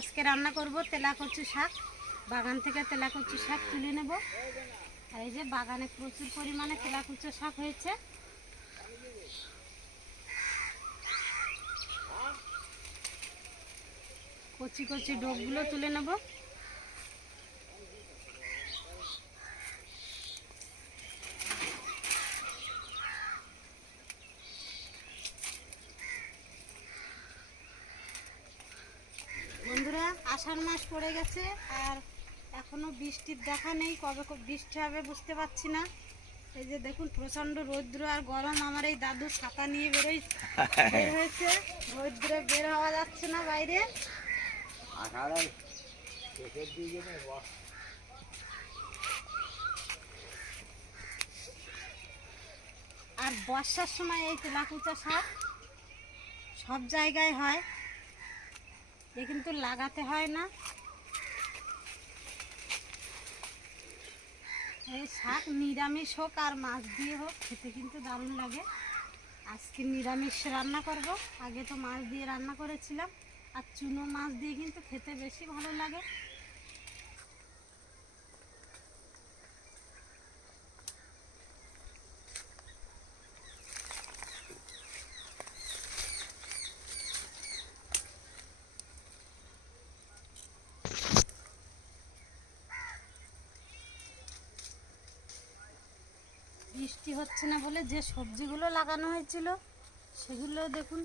আজকে রান্না করব তেলা কচু শাক। বাগান থেকে তেলা কচু শাক তুলে নেব। আর এই যে বাগানে প্রচুর পরিমাণে তেলা কচু শাক হয়েছে। কচি কচি ডোকগুলো তুলে নেব বন্ধুরা আষাঢ় মাস পড়ে গেছে আর এখনও বৃষ্টির দেখা নেই কবে বৃষ্টি হবে বুঝতে পারছি না। এই যে দেখুন প্রচণ্ড রৌদ্র আর গরম আমার এই দাদু ছাতা নিয়ে বেরোই বের হয়েছে। রৌদ্রে বের হওয়া যাচ্ছে না বাইরে। আর বর্ষার সময় এই তেলাকুচা শাক সব জায়গায় হয়। এ কিন্তু লাগাতে হয় না। এই শাক নিরামিষ হোক আর মাছ দিয়ে হোক, খেতে কিন্তু দারুণ লাগে। আজকে নিরামিষ রান্না করব। আগে তো মাছ দিয়ে রান্না করেছিলাম, আর চুনো মাছ দিয়ে কিন্তু খেতে বেশি ভালো লাগে। বৃষ্টি হচ্ছে না বলে যে সবজিগুলো লাগানো হয়েছিল, সেগুলো দেখুন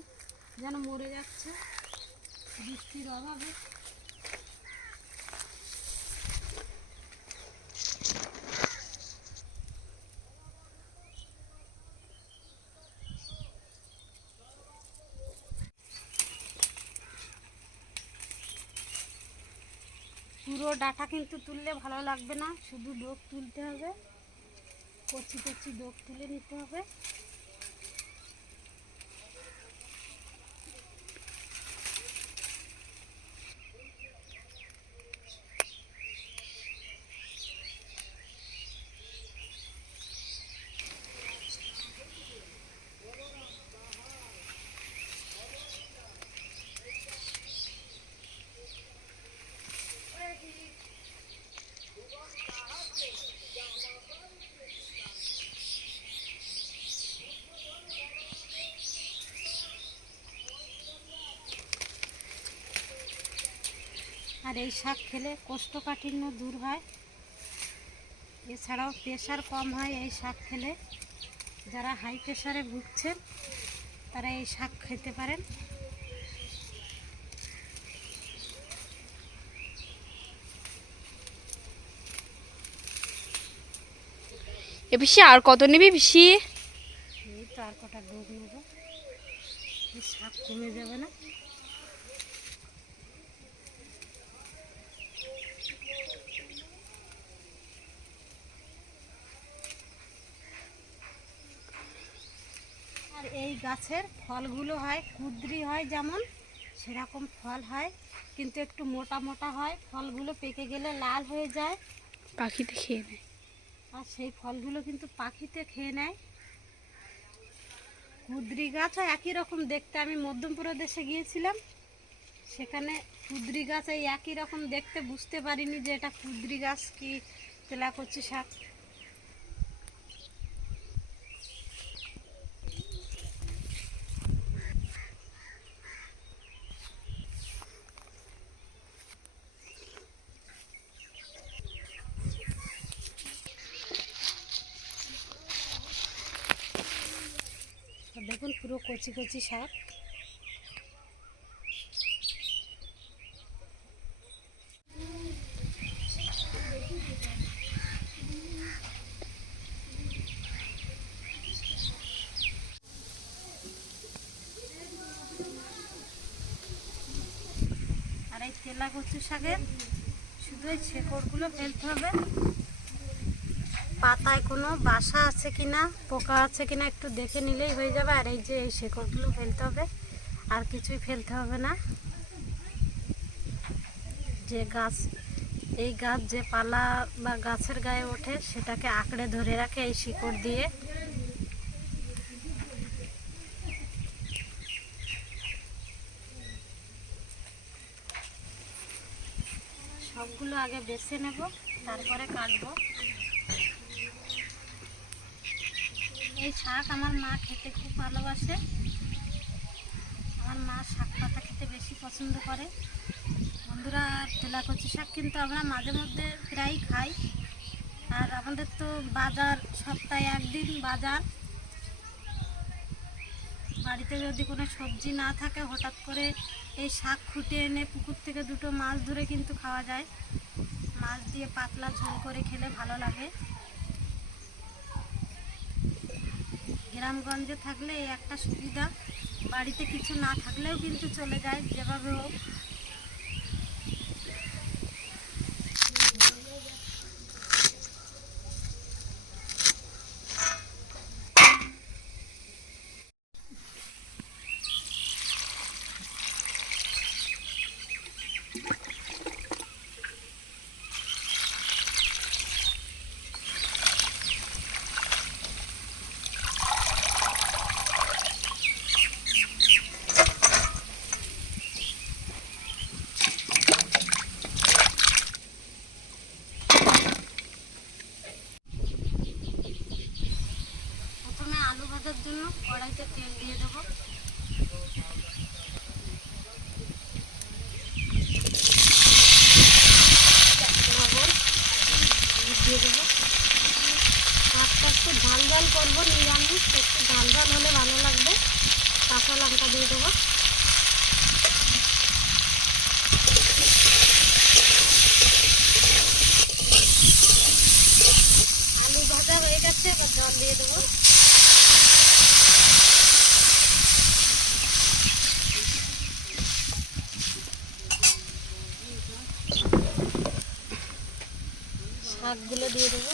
যেন মরে যাচ্ছে, বৃষ্টির অভাবে। পুরো ডাটা কিন্তু তুললে ভালো লাগবে না, শুধু ডোক তুলতে হবে। কচি কচি ডোক তুলে নিতে হবে। আর এই শাক খেলে কোষ্ঠকাঠিন্য দূর হয়। এছাড়াও প্রেশার কম হয় এই শাক খেলে। যারা হাই প্রেশারে ভুগছেন তারা এই শাক খেতে পারেন। এ পিসি আর কত নিবি পিসি? এই তো আর কটা ডোব নেব। শাক কমে যাবে না। এই গাছের ফলগুলো হয় কুদ্রি হয় যেমন সেরকম ফল হয় কিন্তু একটু মোটা মোটা হয় ফলগুলো পেকে গেলে লাল হয়ে যায়। পাখিতে খেয়ে নেয়। আর সেই ফলগুলো কিন্তু পাখিতে খেয়ে নেয়। কুদ্রি গাছও একই রকম দেখতে। আমি মধ্যমপ্রদেশে গিয়েছিলাম সেখানে কুদ্রি গাছ এই একই রকম দেখতে। বুঝতে পারিনি যে এটা কুদ্রি গাছ কি তেলা করছি শাক। দেখুন, পুরো কচি কচি শাক। আর এই তেলা কচু শাকের শুধু এই শেকড়গুলো ফেলতে হবে। পাতায় কোনো বাসা আছে কিনা, পোকা আছে কিনা একটু দেখে নিলেই হয়ে যাবে। আর এই যে এই শেকড়গুলো ফেলতে হবে, আর কিছুই ফেলতে হবে না। যে গাছ, এই গাছ যে পালা বা গাছের গায়ে ওঠে, সেটাকে আঁকড়ে ধরে রাখে এই শিকড় দিয়ে। সবগুলো আগে বেছে নেব, তারপরে কাটবো। এই শাক আমার মা খেতে খুব ভালোবাসে। আমার মা শাক পাতা খেতে বেশি পছন্দ করে। বন্ধুরা তেলাকচি শাক কিন্তু আমরা মাঝে মধ্যে প্রায়ই খাই। আর আমাদের তো বাজার সপ্তাহে একদিন বাজার। বাড়িতে যদি কোনো সবজি না থাকে, হঠাৎ করে এই শাক খুঁটে এনে পুকুর থেকে দুটো মাছ ধরে কিন্তু খাওয়া যায়। মাছ দিয়ে পাতলা ঝোল করে খেলে ভালো লাগে। গ্রামগঞ্জে থাকলে একটা সুবিধা বাড়িতে কিছু না থাকলেও কিন্তু চলে যায়। যেভাবে হোক প্রথমে আলু ভাজার জন্য কড়াইতে তেল দিয়ে দেবো লবণ হলুদ দিয়ে দেবো শাকটা একটু ঝাল ঝাল করব নিরামিষ একটু ঝাল ঝাল হলে ভালো লাগবে কাঁচা লঙ্কা দিয়ে দেবো আলু ভাজা হয়ে গেছে এবার জল দিয়ে দেবো শাকগুলো দিয়ে দেবো।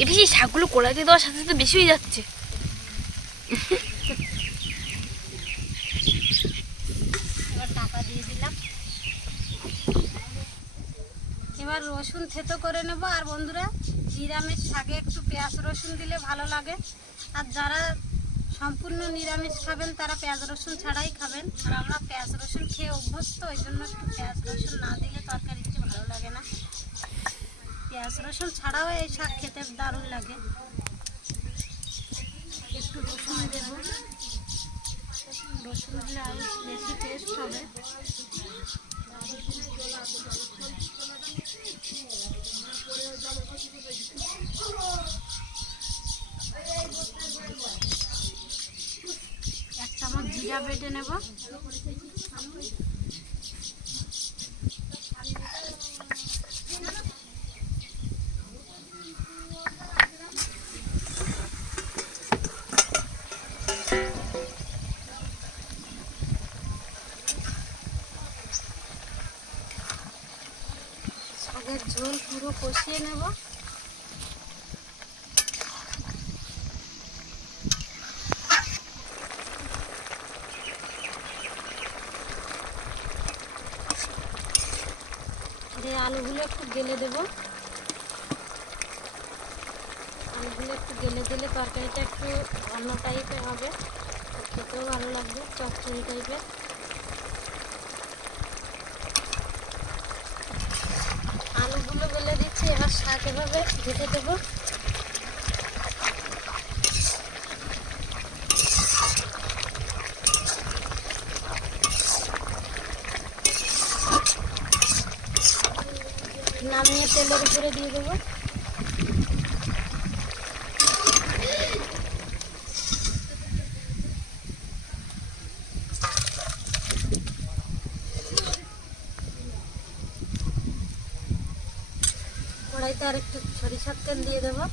এ পিসি শাকগুলো কড়াইতে দেওয়ার সাথে সাথে বেশি হয়ে যাচ্ছে। এবার এবার রসুন থেতো করে নেব। আর বন্ধুরা, নিরামিষ শাকে একটু পেঁয়াজ রসুন দিলে ভালো লাগে। আর যারা সম্পূর্ণ নিরামিষ খাবেন, তারা পেঁয়াজ রসুন ছাড়াই খাবেন। আর আমরা পেঁয়াজ রসুন খেয়ে অভ্যস্ত, ওই জন্য একটু পেঁয়াজ রসুন না দিলে তরকারিতে ভালো লাগে না। পেঁয়াজ রসুন ছাড়াও এই শাক খেতে দারুণ লাগে। একটু রসুন দেব। রসুন দিলে বেশি টেস্ট হবে। জিরা বেটে নেব। শাকের ঝোল পুরো কষিয়ে নেব দিয়ে আলুগুলো একটু গেলে দেবো। আলুগুলো একটু গেলে দিলে তরকারিটা একটু অন্য টাইপের হবে। খেতেও ভালো লাগবে, চচ্চড়ি টাইপের আলুগুলো গেলে দিচ্ছি, এবার শাক এভাবে ঘেটে দেবো। নামিয়ে তেলের উপরে দিয়ে দেবো। কড়াইতে আর একটু সরিষার তেল দিয়ে দেবো।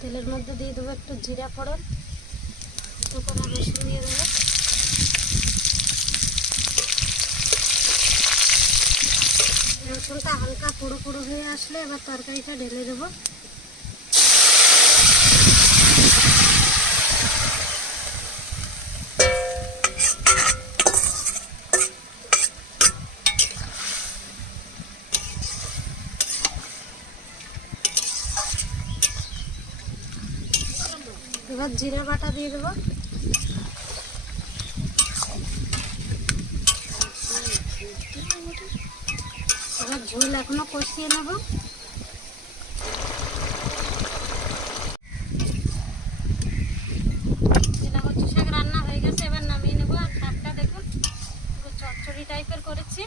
তেলের মধ্যে দিয়ে দেবো একটু জিরা ফোড়ন। রসুনটা হালকা পুরো পুরো হয়ে আসলে এবার তরকারিটা ঢেলে দেবো। এবার জিরা বাটা দিয়ে দেবো। এবার ঝোল এখনও কষিয়ে নেব এটা হচ্ছে শাক রান্না হয়ে গেছে এবার নামিয়ে নেব আর শাকটা দেখুন পুরো চচ্চড়ি টাইপের করেছি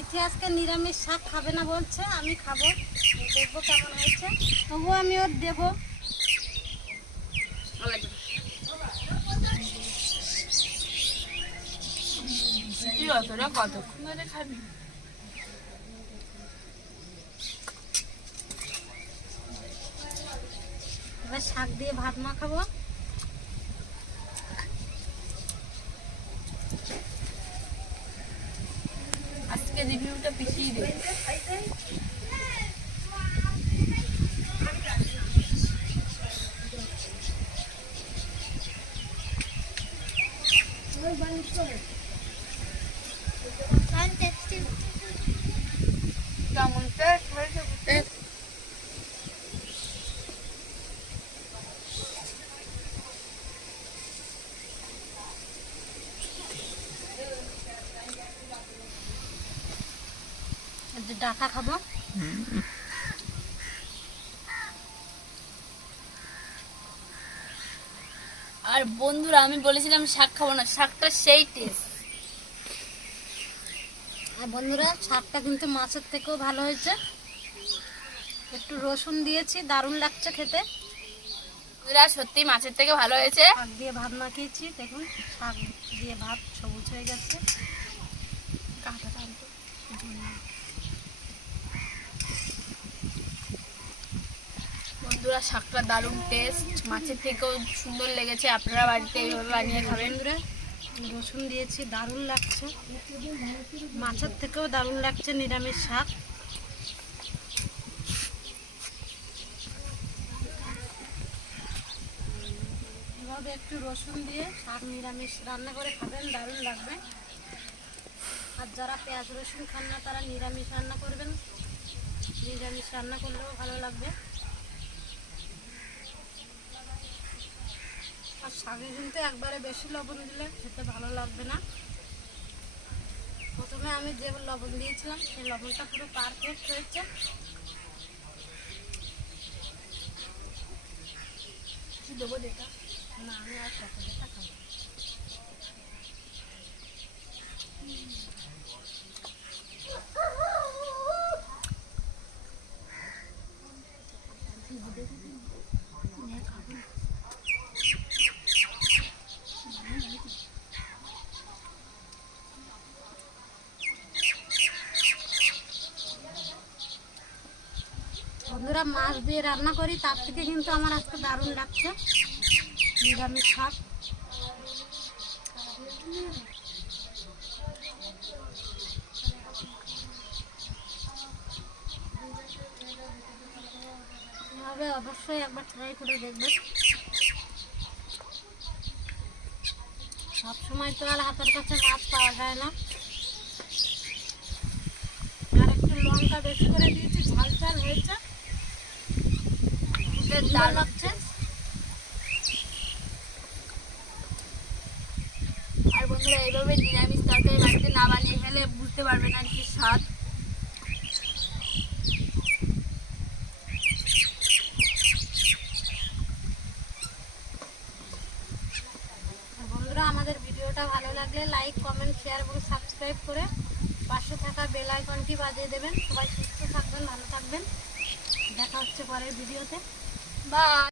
তিথি আজকে নিরামিষ শাক খাবে না বলছে আমি খাব। দেখব কেমন হয়েছে। তবুও আমি ওর দেবো। অতটা কতক্ষণ ধরে খাবি? এবার শাক দিয়ে ভাত মাখাবো। কেমন টেস্ট হয়েছে আর যে ডাটা খাব আর বন্ধুরা আমি বলেছিলাম শাক খাব না শাকটা সেই টেস্ট আর বন্ধুরা শাকটা কিন্তু মাছের থেকেও ভালো হয়েছে। একটু রসুন দিয়েছি দারুণ লাগছে খেতে। বন্ধুরা সত্যি মাছের থেকে ভালো হয়েছে। শাক দিয়ে ভাত মাখিয়েছি দেখুন শাক দিয়ে ভাত সবুজ হয়ে গেছে। বন্ধুরা শাকটা দারুণ টেস্ট মাছের থেকেও সুন্দর লেগেছে, আপনারা বাড়িতে এইভাবে বানিয়ে খাবেন। বন্ধুরা, রসুন দিয়েছি, দারুণ লাগছে। মাছের থেকেও দারুণ লাগছে নিরামিষ শাক। এভাবে একটু রসুন দিয়ে শাক নিরামিষ রান্না করে খাবেন, দারুণ লাগবে। আর যারা পেঁয়াজ রসুন খান না, তারা নিরামিষ রান্না করবেন। নিরামিষ রান্না করলেও ভালো লাগবে। আর শাকে কিন্তু একবারে বেশি লবণ দিলে খেতে ভালো লাগবে না। প্রথমে আমি যে লবণ দিয়েছিলাম সেই লবণটা পুরো পারফেক্ট হয়েছে দেবো যেটা? না আমি আর কত যেটা খাব বন্ধুরা মাছ দিয়ে রান্না করি, তার থেকে কিন্তু আমার আজকে দারুণ লাগছে। নিরামিষ শাক অবশ্যই একবার ট্রাই করে দেখবেন। সব সময় তো আর হাতের কাছে মাছ পাওয়া যায় না। আর একটু লঙ্কা বেশি করে দিয়েছি ঝাল ঝাল হয়েছে। বেশ লাগছে আর বন্ধুরা এইভাবে নিরামিষ তরকারি বাড়িতে না বানিয়ে খেলে বুঝতে পারবে না কি স্বাদ বন্ধুরা, আমাদের ভিডিওটা ভালো লাগলে লাইক কমেন্ট শেয়ার এবং সাবস্ক্রাইব করে পাশে থাকা বেল আইকনটি বাজিয়ে দেবেন। সবাই সুস্থ থাকবেন, ভালো থাকবেন। দেখা হচ্ছে পরের ভিডিওতে। Bye.